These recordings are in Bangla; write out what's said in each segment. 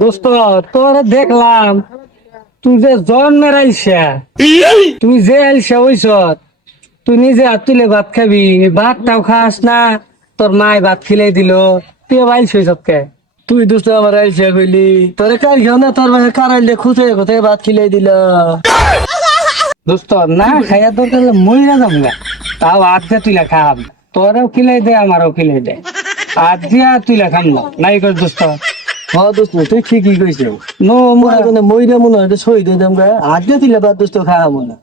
দোস্ত তোর দেখলাম তুই যে জন্মের আইসা তুই যে আইসা হইছ তুই নিজে হাত তুলে ভাত খাবি ভাতটাও খাস না তোর মায় ভাত খিলাই দিল তুই আইস হইছ কে তুই দোস্ত আমার আইসা কইলি। তোরে কাল খেও না তোর ভাই কারাইলে খুঁজে কোথায় ভাত খিলাই দিল। দোস্ত না খাইয়া দরকার মইরা যাম না তাও আজ দিয়ে তুইলা খাম তোরাও খিলাই দে আমারও খিলাই দে। আজ দিয়া তুইলা খাম না নাই কর দোস্ত। হ্যাঁ দোস্ত তুই ঠিকই কইছ নো মোরা কোনে মইরা মনে হয় শহীদ গা। দিলে বাদ দোস্ত খাওয়া মনে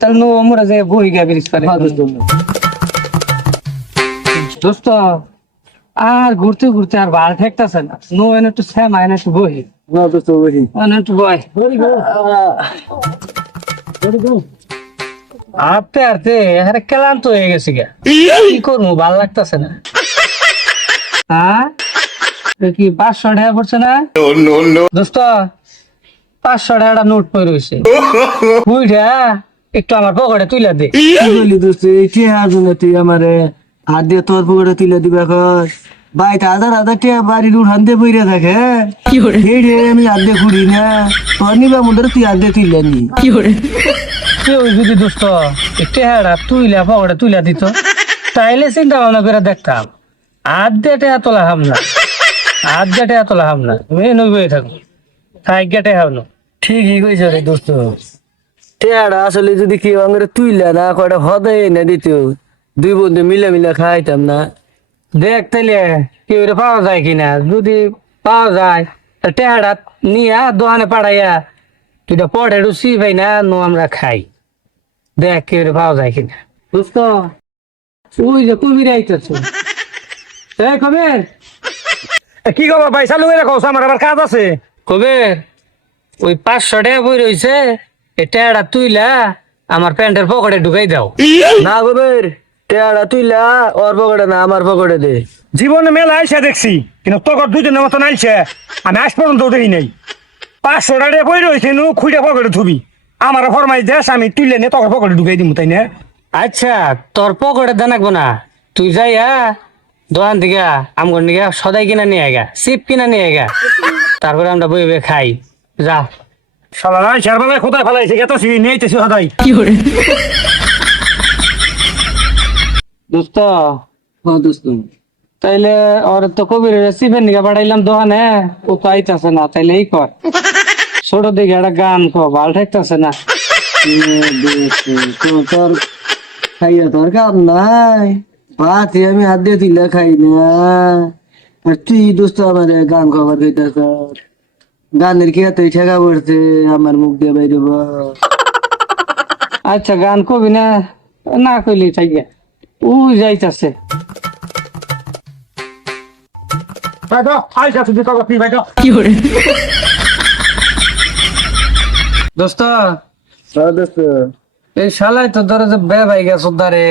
তাহলে নো আমরা যে বই গা ব্রিজ পারে। হ্যাঁ দোস্ত দোস্ত আর ঘুরতে ঘুরতে আর ভালো ঠেকতেছে না। নো এনে একটু এনে একটু বহি হ্যাঁ দোস্ত বহি এনে একটু আরে ক্লান্ত হয়ে গেছি গা। কি করব ভালো লাগতেছে না। হ্যাঁ? কি পাঁচশো টাকা পড়ছে না? দোস্ত পাঁচশো টাকাটা নোট পড়ে রয়েছে বুঝা একটু আমার পকেটে তুলে দে। কি বলি দোস্ত কি হাজুনে তুই আমারে? হাত দিয়ে তোর পুকুরে তুলে দিবা কর বাইতে হাজার হাজার টাকা বাড়ির উঠান দিয়ে বইরে থাকে এই রে আমি হাত দিয়ে ঘুরি না। তোর নিবা মনে তুই হাত দিয়ে তুলে নি। কেউ যদি দোস্ত টেহারা তুইলা পকেটে তুইলা দিত তাইলে চিন্তা ভাবনা করে দেখতাম। আধ দিয়ে টেহা তোলা হাম না। দিয়ে টেহা তোলা হাম না। মেয়ে নই থাকো। থাক গে টেহা না। ঠিকই কইছ রে দোস্ত। টেয়ারা আসলে যদি কেউ আঙরে তুইলা না কয়টা হদাই না দিত দুই বন্ধু মিলে মিলে খাইতাম না। দেখ তাইলে, কেউ পাওয়া যায় কিনা? যদি পাওয়া যায়, তা টেহারা নিয়া দোকানে পাঠাইয়া তুইটা পড়ে রুচি ভাই না, নো আমরা খাই। দেখ কেউ পাওয়া যায় কিনা। দোস্ত, ওই যে কবির আইতেছে কবির কি খবর ভাই চালু করে রাখো আমার আবার কাজ আছে। কবির ওই পাঁচশো টাকা বই রয়েছে টেহারা তুইলা আমার প্যান্টের পকেটে ঢুকাই দাও। না গোবের টেয়ারা তুইলা ওর পকেটে না আমার পকেটে দে। জীবনে মেলা আইসা দেখছি কিন্তু তোর দুজনের মতন আইসা আমি আজ পর্যন্ত দেখি নাই পাঁচশো টাকা বই রয়েছে নু খুঁড়ে পকেটে থুবি আমার ফরমাই দেশ আমি তুলে নিয়ে তোর পকেটে ঢুকাই দিমু তাই না? আচ্ছা তোর পকেটে দেনাকবো না তুই যাই হ্যাঁ দোকান থেকে আমগর নিয়ে সদাই কিনা নিয়ে আয়গা চিপ কিনা নিয়ে আয়গা তারপরে আমরা বই বই খাই। যা। সালা আইসার বেলায় কোথায় ফেলাইছে গেতেছি নিয়েছি সদাই। দোস্ত হ্যাঁ দোস্ত। তাইলে ওর তো কবির চিপের নিকে পাঠাইলাম দোকানে। ও তো আইতাছে না তাইলে এই কর। ছোট দিকে একটা গান কো ভালো ঠেকতেছে না। তোর খাইয়া তোর কাম নাই। ভাতে আমি হাত দিয়ে তুইলা খাই না আর তুই দোস্ত আমার গান খবর কইতাছ? গানের কি তুই ঠেকা পড়ছে? আমার মুখ দিয়ে বাইরে আচ্ছা গান কবি না? না কইলি তাই ও যাইতাছে দোস্ত। হ্যাঁ দোস্ত। এই শালাই তো ধরে যে বে ভাই গেছ দারে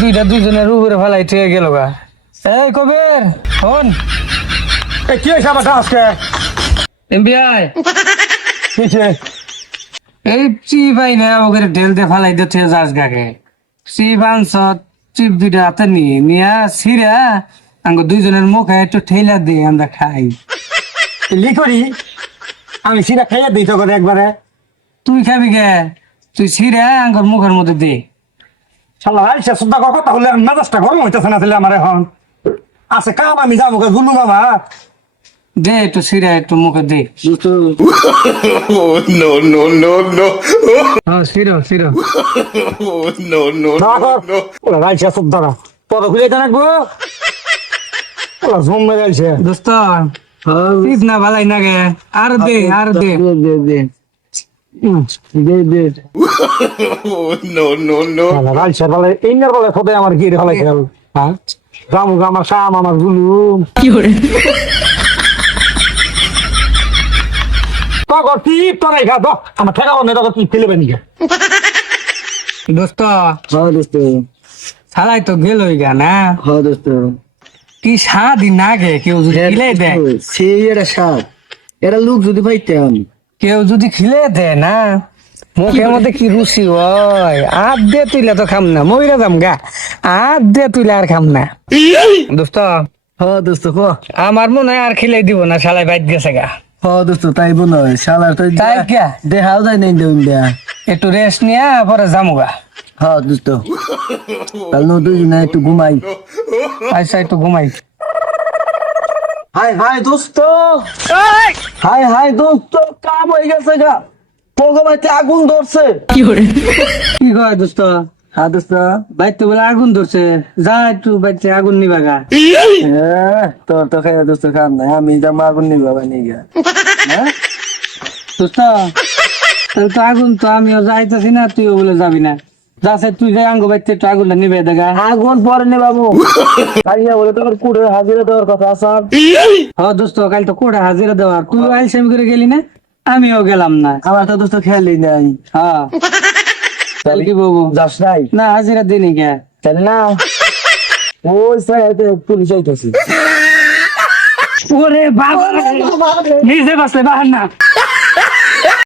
দুইটা দুইজনের উপরে ফেলাই ঠিক গেল গা। এই কবির হন এই কি হয়েছে আমার আজকে? এমবিআই। এই চিপ আই না ওকে ঢেল দিয়ে ফেলাই দিয়ে ঠিক যাস গাকে চিপ আনছ চিপ দুইটা হাতে নিয়ে নিয়া আঙ্গ দুইজনের মুখে একটু ঠেলা দিয়ে আমরা খাই। লিখরি আমি সিরা খাইয়া দিই তোকে একবারে। তুই খাবি গে। তুই ছিঁড়া আঙ্গর মুখের মধ্যে দে। শালা আইসা সুদ্ধা কর কথা হলে মেজাজটা গরম হইতেছে না তাহলে আমার এখন। আছে কাম আমি যাব গে গুলু মামা দে একটু ছিঁড়া একটু মুখে দে। No! হ্যাঁ ছিঁড়ো ছিঁড়ো। No no না no কর no! ওরা আইসা সুদ্ধা না পদ খুলে জানাকবো ওরা ঝুম মেরে আইসে দোস্ত হ্যাঁ। না ভালাই না গে আর দে আর দে দে দে। আমার কি রে ফলাই খেয়াল হ্যাঁ আমার শাম আমার গুলুম তগর টিপ তো দো আমার ঠেকা বন্ধ তগর টিপ ফেলে বেনি দোস্ত হ্যাঁ দোস্ত। সালাই তো গেল গা না? হ্যাঁ দোস্ত। কি সারাদিন না গে কেউ যদি খিলে দেয়। সেই এটা সাপ। এটা লোক যদি পাইতাম কেউ যদি খিলে দেয় না মুখের মধ্যে কি রুচি হয়? আর দিয়ে তুইলে তো খাম না মইরা যাম গা। আর দিয়ে তুইলে আর খাম না। দোস্ত হ দোস্ত ক। আমার মনে হয় আর খিলাই দিব না শালাই বাইট গেছে গা। হ দোস্ত তাই বোন শালার তো তাই কে? দেখাও যায় নাই দেউন দেয়া একটু রেস্ট নিয়ে পরে যামুগা হ দোস্ত। তাহলে একটু ঘুমাই। আচ্ছা একটু ঘুমাই। হাই হাই দোস্ত। হাই হাই দোস্ত কাম হয়ে গেছে গা। পগবাইতে আগুন ধরছে। কি কয় দোস্ত? হ্যাঁ দোস্ত বাইতে বলে আগুন ধরছে। যা একটু বাইতে আগুন নিবা গা। হ্যাঁ, তোর তো খাই দোস্ত খাম নাই। আমি যাব আগুন নিবো আবার নিয়ে গিয়া। হ্যাঁ? দোস্ত তাহলে তো আগুন তো আমিও যাইতেছি না তুইও বলে যাবি না। যাচ্ছে তুই যাই আঙ্গ বাইতে একটু আগুনটা নিবে দেখা। আগুন পরে নে বাবু। কালিয়া বলে তোর কুড়ে হাজিরা দেওয়ার কথা আসার হ দোস্ত কাল তো কোড়া হাজিরা দেওয়ার। তুই আইল সেম করে গেলি না? আমিও গেলাম না। আমার তো দোস্ত খেয়ালই নাই। হ্যাঁ কি বলব? যাস নাই? না হাজিরা দিনি কে? তাহলে না। ওই সাইডে পুলিশ আইতেছি। ওরে বাবা নিজে বাসলে বাহার না।